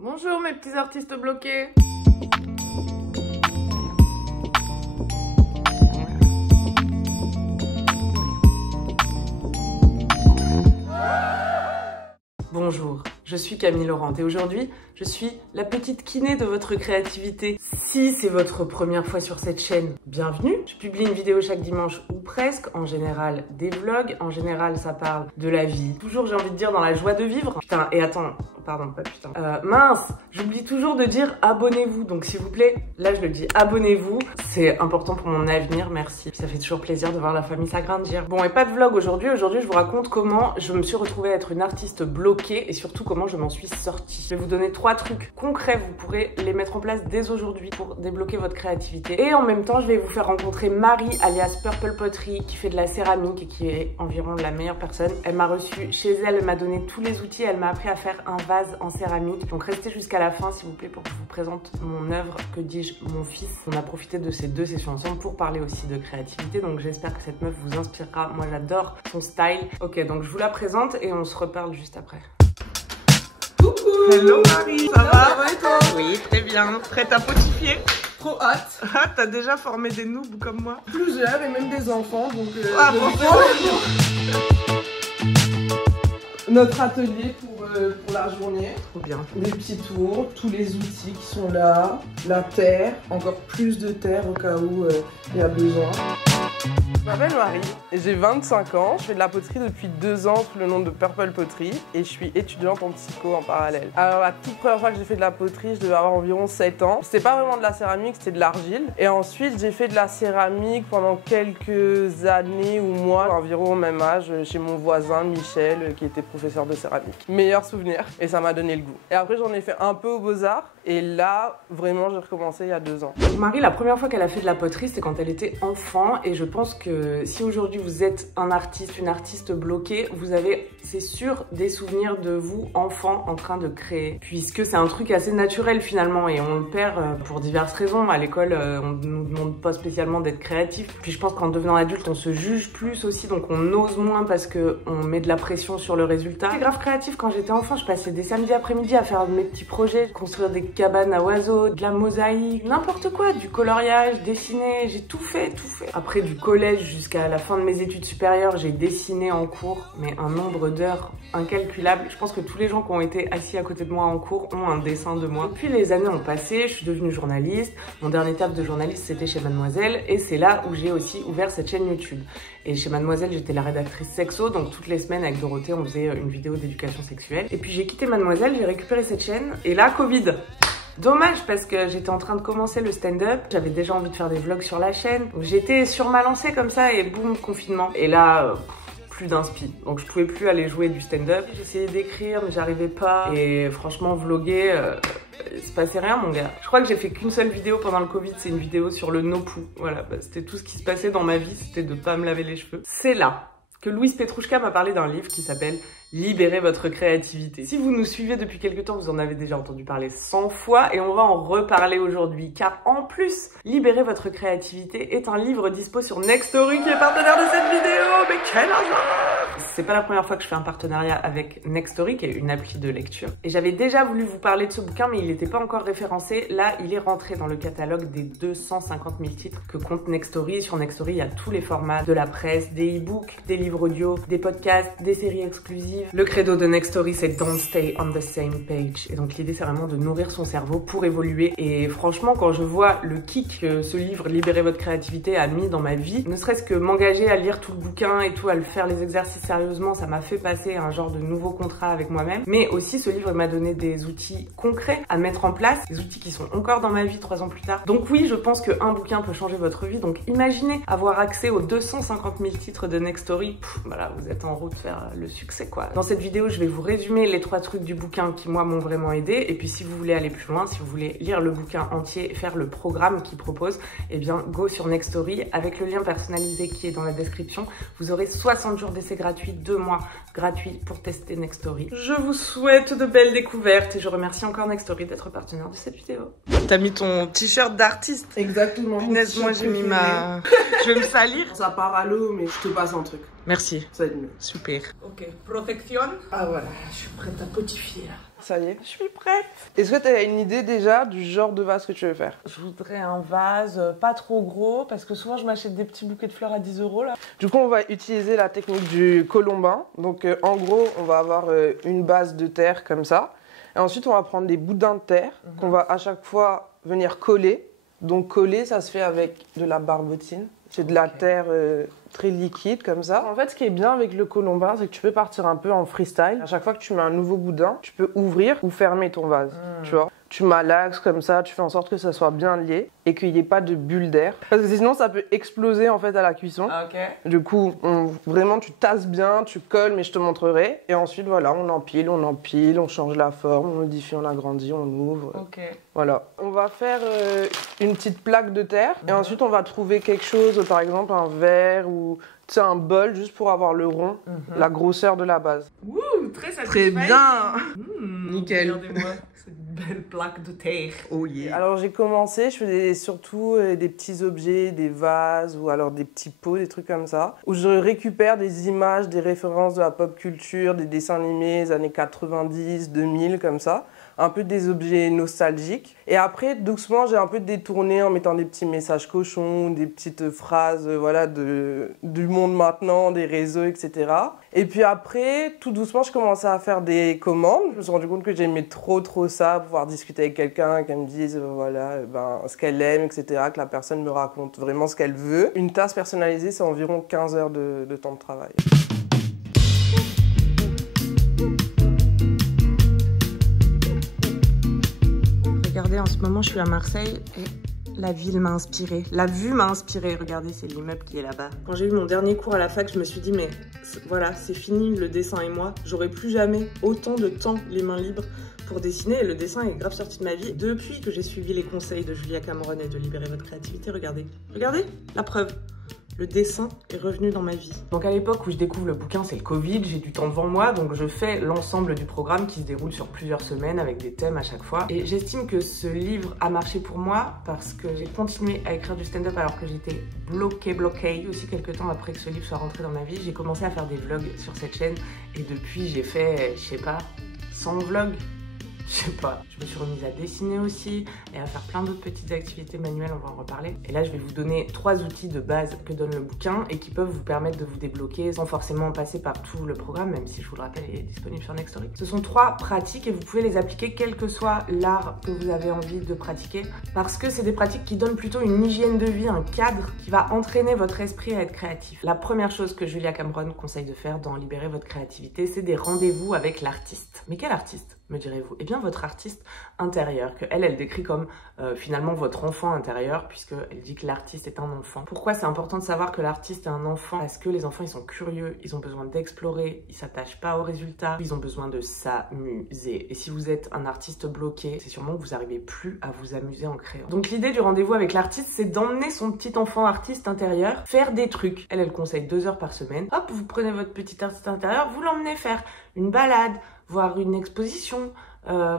Bonjour mes petits artistes bloqués. Bonjour, je suis Camille Laurent et aujourd'hui, je suis la petite kiné de votre créativité. Si c'est votre première fois sur cette chaîne, bienvenue. Je publie une vidéo chaque dimanche ou presque, en général des vlogs, en général ça parle de la vie. Toujours j'ai envie de dire dans la joie de vivre. Putain, et attends, pardon, pas putain. Mince, j'oublie toujours de dire abonnez-vous, donc s'il vous plaît, là je le dis, abonnez-vous. C'est important pour mon avenir, merci. Ça fait toujours plaisir de voir la famille s'agrandir. Bon, et pas de vlog aujourd'hui, je vous raconte comment je me suis retrouvée à être une artiste bloquée et surtout comment je m'en suis sortie. Je vais vous donner 3 trucs concrets, vous pourrez les mettre en place dès aujourd'hui pour débloquer votre créativité. Et en même temps, je vais vous faire rencontrer Marie, alias Purple Pottery, qui fait de la céramique et qui est environ la meilleure personne. Elle m'a reçue chez elle, elle m'a donné tous les outils, elle m'a appris à faire un vase en céramique. Donc restez jusqu'à la fin s'il vous plaît pour que je vous présente mon œuvre, que dis-je, mon fils. On a profité de ces 2 sessions ensemble pour parler aussi de créativité, donc j'espère que cette meuf vous inspirera. Moi j'adore son style. Ok, donc je vous la présente et on se reparle juste après. Coucou! Hello Marie, ça va et toi? Oui, très bien. Prête à potifier? Trop hâte! Ah, t'as déjà formé des noobs comme moi? Plusieurs et même des enfants, donc Ah bon? Notre atelier pour la journée. Trop bien. Les petits tours, tous les outils qui sont là, la terre, encore plus de terre au cas où il y a besoin. Je m'appelle Marie, j'ai 25 ans, je fais de la poterie depuis 2 ans sous le nom de Purple Pottery et je suis étudiante en psycho en parallèle. Alors la toute première fois que j'ai fait de la poterie, je devais avoir environ 7 ans. C'était pas vraiment de la céramique, c'était de l'argile. Et ensuite j'ai fait de la céramique pendant quelques années ou mois, environ au même âge, chez mon voisin Michel qui était professeur de céramique. Meilleur souvenir et ça m'a donné le goût. Et après j'en ai fait un peu aux Beaux-Arts et là vraiment j'ai recommencé il y a 2 ans. Marie, la première fois qu'elle a fait de la poterie, c'était quand elle était enfant et je pense que si aujourd'hui vous êtes un artiste, une artiste bloquée, vous avez, c'est sûr, des souvenirs de vous, enfant, en train de créer. Puisque c'est un truc assez naturel finalement et on le perd pour diverses raisons. À l'école, on ne nous demande pas spécialement d'être créatif. Puis je pense qu'en devenant adulte, on se juge plus aussi, donc on ose moins parce qu'on met de la pression sur le résultat. J'étais grave créatif quand j'étais enfant, je passais des samedis après-midi à faire mes petits projets, construire des cabanes à oiseaux, de la mosaïque, n'importe quoi, du coloriage, dessiner, j'ai tout fait, tout fait. Après du collège jusqu'à la fin de mes études supérieures, j'ai dessiné en cours, mais un nombre d'heures incalculable. Je pense que tous les gens qui ont été assis à côté de moi en cours ont un dessin de moi. Puis les années ont passé, je suis devenue journaliste. Mon dernier taf de journaliste, c'était chez Mademoiselle, et c'est là où j'ai aussi ouvert cette chaîne YouTube. Et chez Mademoiselle, j'étais la rédactrice sexo, donc toutes les semaines avec Dorothée, on faisait une vidéo d'éducation sexuelle. Et puis j'ai quitté Mademoiselle, j'ai récupéré cette chaîne, et là, Covid. Dommage parce que j'étais en train de commencer le stand-up, j'avais déjà envie de faire des vlogs sur la chaîne, donc j'étais sur ma lancée comme ça et boum, confinement. Et là, plus d'inspi, donc je pouvais plus aller jouer du stand-up. J'essayais d'écrire mais j'arrivais pas et franchement vlogger, il se passait rien mon gars. Je crois que j'ai fait qu'une seule vidéo pendant le Covid, c'est une vidéo sur le no-poo. Voilà, bah, c'était tout ce qui se passait dans ma vie, c'était de pas me laver les cheveux. C'est là que Louise Petrouchka m'a parlé d'un livre qui s'appelle Libérez votre créativité. Si vous nous suivez depuis quelques temps, vous en avez déjà entendu parler 100 fois et on va en reparler aujourd'hui. Car en plus, Libérez votre créativité est un livre dispo sur Nextory qui est partenaire de cette vidéo. Mais quel hasard! C'est pas la première fois que je fais un partenariat avec Nextory, qui est une appli de lecture. Et j'avais déjà voulu vous parler de ce bouquin, mais il n'était pas encore référencé. Là, il est rentré dans le catalogue des 250 000 titres que compte Nextory. Sur Nextory, il y a tous les formats de la presse, des e-books, des livres audio, des podcasts, des séries exclusives. Le credo de Nextory, c'est Don't stay on the same page. Et donc l'idée, c'est vraiment de nourrir son cerveau pour évoluer. Et franchement, quand je vois le kick que ce livre, Libérez votre créativité, a mis dans ma vie, ne serait-ce que m'engager à lire tout le bouquin et tout, à le faire les exercices sérieusement, ça m'a fait passer un genre de nouveau contrat avec moi-même. Mais aussi, ce livre m'a donné des outils concrets à mettre en place, des outils qui sont encore dans ma vie 3 ans plus tard. Donc oui, je pense qu'un bouquin peut changer votre vie. Donc imaginez avoir accès aux 250 000 titres de Nextory. Voilà, vous êtes en route vers le succès, quoi. Dans cette vidéo, je vais vous résumer les 3 trucs du bouquin qui, moi, m'ont vraiment aidé. Et puis, si vous voulez aller plus loin, si vous voulez lire le bouquin entier et faire le programme qu'il propose, eh bien, go sur Nextory. Avec le lien personnalisé qui est dans la description, vous aurez 60 jours d'essai gratuit, 2 mois gratuits pour tester Nextory. Je vous souhaite de belles découvertes et je remercie encore Nextory d'être partenaire de cette vidéo. T'as mis ton t-shirt d'artiste. Exactement. Punaise, moi, j'ai mis ma... Je vais me salir. Ça part à l'eau, mais je te passe un truc. Merci. Ça va être mieux. Super. Ok, protection. Ah voilà, je suis prête à potifier là. Ça y est. Je suis prête. Est-ce que tu as une idée déjà du genre de vase que tu veux faire? Je voudrais un vase pas trop gros parce que souvent je m'achète des petits bouquets de fleurs à 10 € là. Du coup, on va utiliser la technique du colombin. Donc, en gros, on va avoir une base de terre comme ça. Et ensuite, on va prendre des boudins de terre qu'on va à chaque fois venir coller. Donc, coller, ça se fait avec de la barbotine. C'est de la terre très liquide comme ça. En fait, ce qui est bien avec le colombin, c'est que tu peux partir un peu en freestyle. À chaque fois que tu mets un nouveau boudin, tu peux ouvrir ou fermer ton vase, tu vois. Tu malaxes comme ça, tu fais en sorte que ça soit bien lié et qu'il n'y ait pas de bulle d'air. Parce que sinon, ça peut exploser en fait à la cuisson. Du coup, vraiment, tu tasses bien, tu colles, mais je te montrerai. Et ensuite, voilà, on empile, on change la forme, on modifie, on agrandit, on ouvre. Voilà. On va faire une petite plaque de terre et ensuite, on va trouver quelque chose, par exemple un verre ou un bol juste pour avoir le rond, la grosseur de la base. Ouh, très Très bien. Nickel. Regardez-moi cette belle plaque de terre. Oh yeah. Alors j'ai commencé, je faisais surtout des petits objets, des vases ou alors des petits pots, des trucs comme ça, où je récupère des images, des références de la pop culture, des dessins animés des années 90, 2000 comme ça. Un peu des objets nostalgiques. Et après, doucement, j'ai un peu détourné en mettant des petits messages cochons, des petites phrases voilà, du monde maintenant, des réseaux, etc. Et puis après, tout doucement, je commençais à faire des commandes. Je me suis rendu compte que j'aimais trop ça, pouvoir discuter avec quelqu'un, qu'elle me dise voilà, ce qu'elle aime, etc. Que la personne me raconte vraiment ce qu'elle veut. Une tasse personnalisée, c'est environ 15 heures de temps de travail. Regardez, en ce moment, je suis à Marseille et la ville m'a inspirée. La vue m'a inspirée. Regardez, c'est l'immeuble qui est là-bas. Quand j'ai eu mon dernier cours à la fac, je me suis dit, mais voilà, c'est fini le dessin et moi. J'aurai plus jamais autant de temps, les mains libres, pour dessiner. Et le dessin est grave sorti de ma vie. Depuis que j'ai suivi les conseils de Julia Cameron et de Libérer votre créativité, regardez. Regardez, la preuve. Le dessin est revenu dans ma vie. Donc à l'époque où je découvre le bouquin, c'est le Covid, j'ai du temps devant moi, donc je fais l'ensemble du programme qui se déroule sur plusieurs semaines avec des thèmes à chaque fois. Et j'estime que ce livre a marché pour moi parce que j'ai continué à écrire du stand-up alors que j'étais bloquée. Aussi quelques temps après que ce livre soit rentré dans ma vie, j'ai commencé à faire des vlogs sur cette chaîne et depuis j'ai fait, je sais pas, 100 vlogs. Je sais pas, je me suis remise à dessiner aussi et à faire plein d'autres petites activités manuelles, on va en reparler. Et là, je vais vous donner 3 outils de base que donne le bouquin et qui peuvent vous permettre de vous débloquer sans forcément passer par tout le programme, même si je vous le rappelle, il est disponible sur Nextory. Ce sont 3 pratiques et vous pouvez les appliquer quel que soit l'art que vous avez envie de pratiquer parce que c'est des pratiques qui donnent plutôt une hygiène de vie, un cadre qui va entraîner votre esprit à être créatif. La première chose que Julia Cameron conseille de faire dans Libérer votre créativité, c'est des rendez-vous avec l'artiste. Mais quel artiste, me direz-vous? Eh bien, votre artiste intérieur, que elle décrit comme finalement votre enfant intérieur, puisqu'elle dit que l'artiste est un enfant. Pourquoi c'est important de savoir que l'artiste est un enfant? Parce que les enfants, ils sont curieux, ils ont besoin d'explorer, ils s'attachent pas aux résultats, ils ont besoin de s'amuser. Et si vous êtes un artiste bloqué, c'est sûrement que vous n'arrivez plus à vous amuser en créant. Donc l'idée du rendez-vous avec l'artiste, c'est d'emmener son petit enfant artiste intérieur faire des trucs. Elle conseille 2 heures par semaine. Hop, vous prenez votre petit artiste intérieur, vous l'emmenez faire une balade, voir une exposition,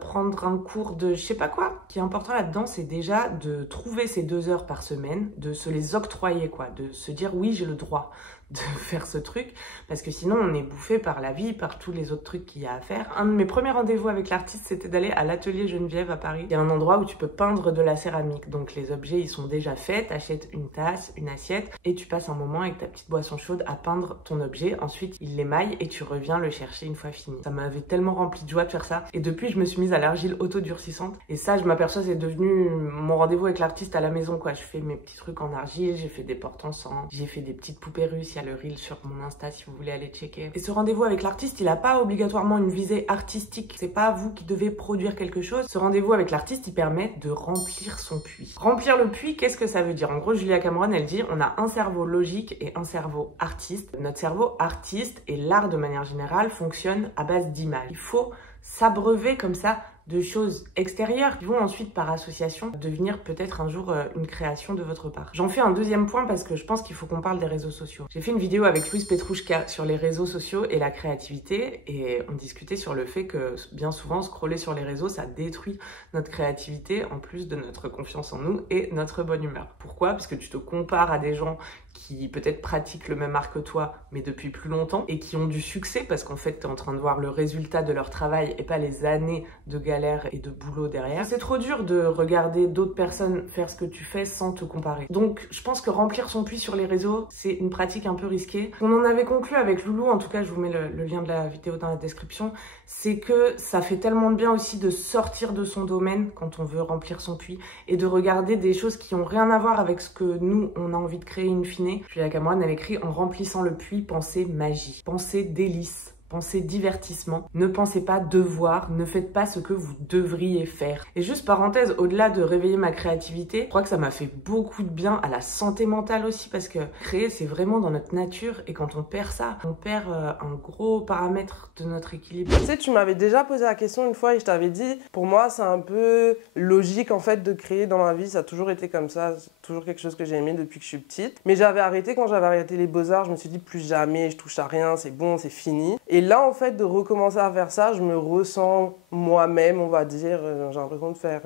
prendre un cours de je sais pas quoi. Ce qui est important là-dedans, c'est déjà de trouver ces 2 heures par semaine, de se les octroyer, quoi, de se dire oui, j'ai le droit de faire ce truc, parce que sinon on est bouffé par la vie, par tous les autres trucs qu'il y a à faire. Un de mes premiers rendez-vous avec l'artiste, c'était d'aller à l'atelier Geneviève à Paris. Il y a un endroit où tu peux peindre de la céramique, donc les objets ils sont déjà faits, t'achètes une tasse, une assiette, et tu passes un moment avec ta petite boisson chaude à peindre ton objet. Ensuite il l'émaille et tu reviens le chercher une fois fini. Ça m'avait tellement rempli de joie de faire ça, et depuis je me suis mise à l'argile auto-durcissante, et ça je m'aperçois c'est devenu mon rendez-vous avec l'artiste à la maison, quoi. Je fais mes petits trucs en argile, j'ai fait des porte-encens, j'ai fait des petites poupées russes. Il y a le reel sur mon Insta si vous voulez aller checker. Et ce rendez-vous avec l'artiste, il n'a pas obligatoirement une visée artistique. C'est pas vous qui devez produire quelque chose. Ce rendez-vous avec l'artiste, il permet de remplir son puits. Remplir le puits, qu'est-ce que ça veut dire? En gros, Julia Cameron, elle dit, on a un cerveau logique et un cerveau artiste. Notre cerveau artiste et l'art de manière générale fonctionne à base d'images. Il faut s'abreuver comme ça de choses extérieures qui vont ensuite par association devenir peut-être un jour une création de votre part. J'en fais un deuxième point parce que je pense qu'il faut qu'on parle des réseaux sociaux. J'ai fait une vidéo avec Louise Petrouchka sur les réseaux sociaux et la créativité et on discutait sur le fait que bien souvent scroller sur les réseaux ça détruit notre créativité en plus de notre confiance en nous et notre bonne humeur. Pourquoi? Parce que tu te compares à des gens qui peut-être pratiquent le même art que toi mais depuis plus longtemps et qui ont du succès parce qu'en fait tu es en train de voir le résultat de leur travail et pas les années de galère et de boulot derrière. C'est trop dur de regarder d'autres personnes faire ce que tu fais sans te comparer. Donc je pense que remplir son puits sur les réseaux c'est une pratique un peu risquée. On en avait conclu avec Loulou, en tout cas je vous mets le lien de la vidéo dans la description, c'est que ça fait tellement de bien aussi de sortir de son domaine quand on veut remplir son puits et de regarder des choses qui ont rien à voir avec ce que nous on a envie de créer in fine. Julia Cameron avait écrit: en remplissant le puits, pensez magie, pensez délice, pensez divertissement, ne pensez pas devoir, ne faites pas ce que vous devriez faire. Et juste parenthèse, au-delà de réveiller ma créativité, je crois que ça m'a fait beaucoup de bien à la santé mentale aussi parce que créer c'est vraiment dans notre nature et quand on perd ça, on perd un gros paramètre de notre équilibre. Tu sais, tu m'avais déjà posé la question une fois et je t'avais dit, pour moi c'est un peu logique en fait de créer dans ma vie, ça a toujours été comme ça, c'est toujours quelque chose que j'ai aimé depuis que je suis petite. Mais j'avais arrêté quand j'avais arrêté les beaux-arts, je me suis dit plus jamais, je touche à rien, c'est bon, c'est fini. Et là, en fait, de recommencer à faire ça, je me ressens moi-même, on va dire. J'ai l'impression de faire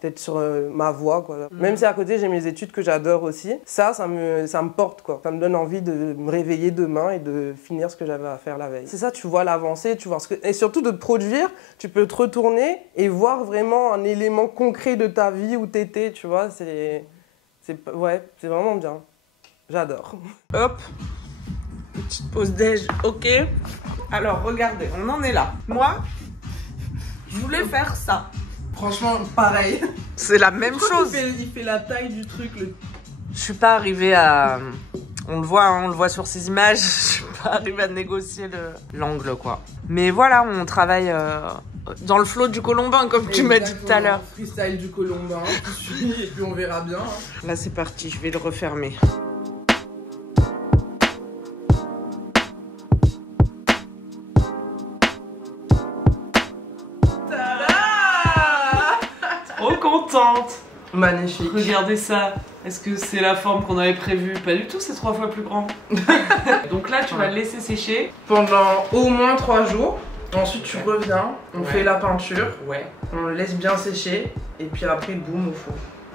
d'être sur ma voie, quoi. Même si à côté, j'ai mes études que j'adore aussi. Ça me porte, quoi. Ça me donne envie de me réveiller demain et de finir ce que j'avais à faire la veille. C'est ça, tu vois l'avancée, tu vois ce que... Et surtout de produire, tu peux te retourner et voir vraiment un élément concret de ta vie où t'étais, tu vois. Ouais, c'est vraiment bien. J'adore. Hop, petite pause déj, ok. Alors, regardez, on en est là. Moi, je voulais faire ça. Franchement, pareil. C'est la même chose. Il fait la taille du truc. Je suis pas arrivée à... On le voit, hein, on le voit sur ces images. Je suis pas arrivée à négocier l'angle, quoi. Mais voilà, on travaille dans le flow du colombin, comme tu m'as dit tout à l'heure. Freestyle du colombin, et puis on verra bien. Hein. Là, c'est parti, je vais le refermer. Trop contente. Magnifique. Regardez ça. Est-ce que c'est la forme qu'on avait prévue? Pas du tout, c'est 3 fois plus grand. Donc là, tu vas le laisser sécher. Pendant au moins 3 jours. Ensuite, tu reviens, on fait la peinture. Ouais. On le laisse bien sécher. Et puis après, boum, au four.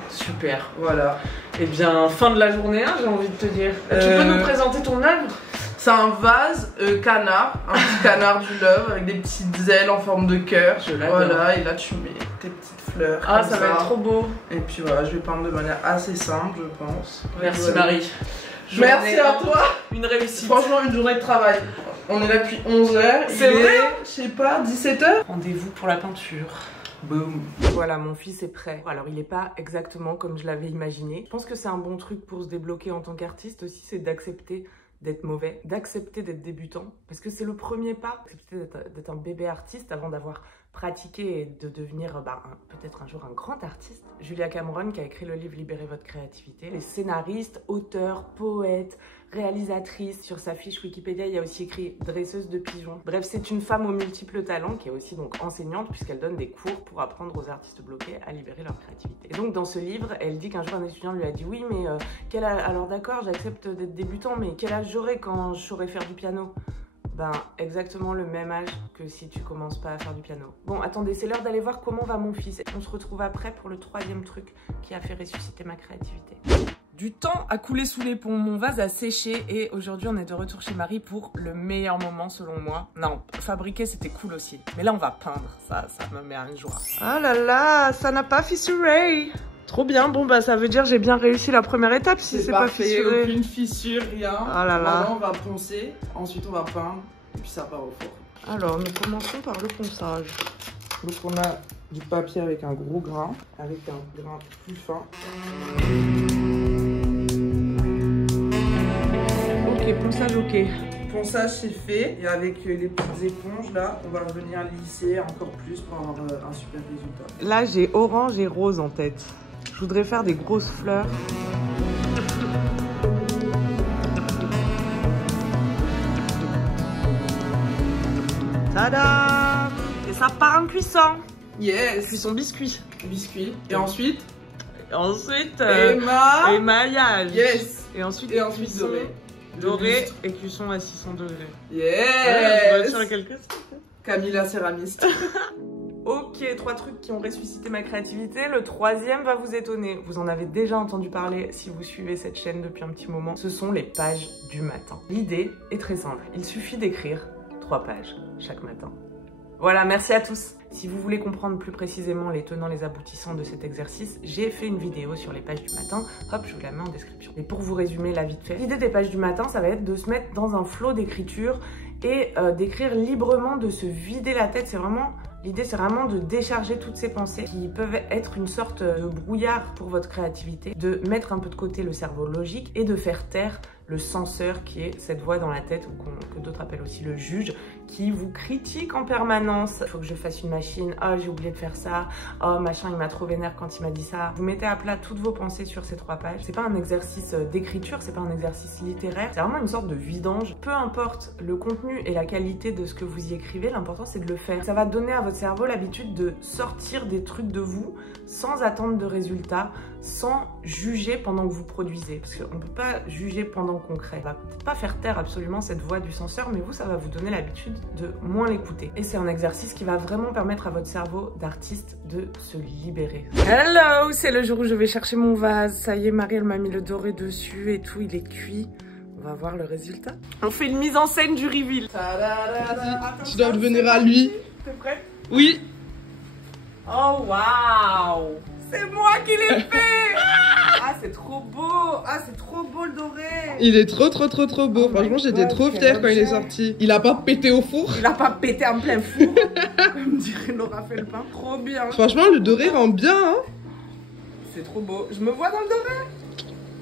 Super. Voilà. Et bien, fin de la journée, hein, j'ai envie de te dire. Tu peux nous présenter ton œuvre? C'est un vase canard, un petit canard du Love avec des petites ailes en forme de cœur. Voilà, et là tu mets tes petites fleurs. Ah, ça va être trop beau. Et puis voilà, je vais peindre de manière assez simple, je pense. Merci voilà. Marie. Merci à toi. Une réussite. Franchement, une journée de travail. On est là depuis 11h. C'est vrai? Je sais pas, 17h. Rendez-vous pour la peinture. Boum. Voilà, mon fils est prêt. Alors, il n'est pas exactement comme je l'avais imaginé. Je pense que c'est un bon truc pour se débloquer en tant qu'artiste aussi, c'est d'accepter d'être mauvais, d'accepter d'être débutant, parce que c'est le premier pas, accepter d'être un bébé artiste avant d'avoir pratiqué et de devenir peut-être un jour un grand artiste. Julia Cameron qui a écrit le livre Libérez votre créativité, les scénaristes, auteurs, poètes, réalisatrice. Sur sa fiche Wikipédia, il y a aussi écrit dresseuse de pigeons. Bref, c'est une femme aux multiples talents qui est aussi donc enseignante puisqu'elle donne des cours pour apprendre aux artistes bloqués à libérer leur créativité. Et donc dans ce livre, elle dit qu'un jour un étudiant lui a dit oui mais quel âge... alors d'accord, j'accepte d'être débutant, mais quel âge j'aurai quand je saurai faire du piano? Ben, exactement le même âge que si tu commences pas à faire du piano. Bon, attendez, c'est l'heure d'aller voir comment va mon fils. On se retrouve après pour le 3e truc qui a fait ressusciter ma créativité. Du temps a coulé sous les ponts, mon vase a séché et aujourd'hui on est de retour chez Marie pour le meilleur moment selon moi. Non, fabriquer c'était cool aussi, mais là on va peindre, ça me met une joie. Ah là là, ça n'a pas fissuré. Trop bien, bon bah ça veut dire j'ai bien réussi la première étape si c'est pas fissuré. Aucune fissure, rien. Ah là là. Maintenant on va poncer, ensuite on va peindre et puis ça part au four. Alors nous commençons par le ponçage. Donc on a du papier avec un gros grain, avec un grain plus fin. Ok, ponçage ok. Ponçage c'est fait et avec les petites éponges là, on va venir lisser encore plus pour avoir un super résultat. Là j'ai orange et rose en tête. Je voudrais faire des grosses fleurs. Tada! Et ça part en cuisson. Yes. Cuisson biscuit. Biscuit. Et ensuite Ensuite, émaillage. Yes. Et ensuite cuisson doré et cuisson à 600 degrés. Yes. Je quelques trucs. Camilla céramiste. Ok, 3 trucs qui ont ressuscité ma créativité. Le troisième va vous étonner. Vous en avez déjà entendu parler si vous suivez cette chaîne depuis un petit moment. Ce sont les pages du matin. L'idée est très simple. Il suffit d'écrire 3 pages chaque matin. Voilà, merci à tous. Si vous voulez comprendre plus précisément les tenants, les aboutissants de cet exercice, j'ai fait une vidéo sur les pages du matin. Hop, je vous la mets en description. Et pour vous résumer là vite fait, l'idée des pages du matin, ça va être de se mettre dans un flot d'écriture et d'écrire librement, de se vider la tête. L'idée, c'est vraiment de décharger toutes ces pensées qui peuvent être une sorte de brouillard pour votre créativité, de mettre un peu de côté le cerveau logique et de faire taire le censeur qui est cette voix dans la tête, ou que d'autres appellent aussi le juge, qui vous critique en permanence. Il faut que je fasse une machine, oh j'ai oublié de faire ça, oh machin il m'a trop vénère quand il m'a dit ça. Vous mettez à plat toutes vos pensées sur ces 3 pages. C'est pas un exercice d'écriture, c'est pas un exercice littéraire, c'est vraiment une sorte de vidange. Peu importe le contenu et la qualité de ce que vous y écrivez, l'important c'est de le faire. Ça va donner à votre cerveau l'habitude de sortir des trucs de vous sans attendre de résultats, sans juger pendant que vous produisez. Parce qu'on ne peut pas juger pendant qu'on crée. On va peut-être pas faire taire absolument cette voix du censeur, mais vous, ça va vous donner l'habitude de moins l'écouter. Et c'est un exercice qui va vraiment permettre à votre cerveau d'artiste de se libérer. Hello, c'est le jour où je vais chercher mon vase. Ça y est, Marie, elle m'a mis le doré dessus et tout, il est cuit. On va voir le résultat. On fait une mise en scène du reveal. Tu dois devenir à lui. T'es prête? Oui. Oh waouh! C'est moi qui l'ai fait! Ah c'est trop beau! Ah c'est trop beau le doré! Il est trop beau. Oh franchement j'étais trop fière quand il est sorti. Il a pas pété au four. Il a pas pété en plein four, comme dirait Laura Felpin. Trop bien! Franchement le doré rend bien hein. C'est trop beau. Je me vois dans le doré!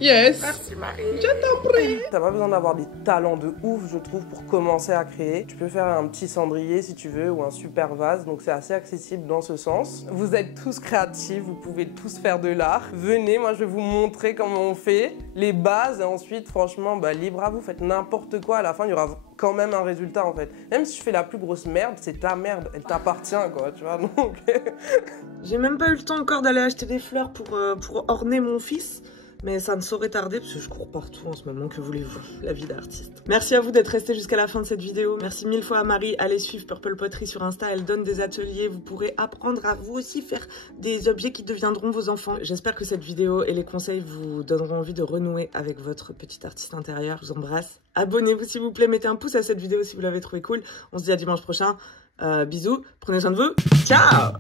Yes. Merci Marie. Je t'en prie. T'as pas besoin d'avoir des talents de ouf, je trouve, pour commencer à créer. Tu peux faire un petit cendrier si tu veux, ou un super vase, donc c'est assez accessible dans ce sens. Vous êtes tous créatifs, vous pouvez tous faire de l'art. Venez, moi je vais vous montrer comment on fait les bases, et ensuite, franchement, libre à vous, faites n'importe quoi. À la fin, il y aura quand même un résultat en fait. Même si tu fais la plus grosse merde, c'est ta merde, elle t'appartient quoi, tu vois, donc... J'ai même pas eu le temps encore d'aller acheter des fleurs pour orner mon fils. Mais ça ne saurait tarder parce que je cours partout en ce moment, que voulez-vous, la vie d'artiste. Merci à vous d'être restés jusqu'à la fin de cette vidéo. Merci 1000 fois à Marie, allez suivre Purple Poterie sur Insta, elle donne des ateliers, vous pourrez apprendre à vous aussi faire des objets qui deviendront vos enfants. J'espère que cette vidéo et les conseils vous donneront envie de renouer avec votre petit artiste intérieur. Je vous embrasse. Abonnez-vous s'il vous plaît, mettez un pouce à cette vidéo si vous l'avez trouvée cool. On se dit à dimanche prochain. Bisous, prenez soin de vous. Ciao!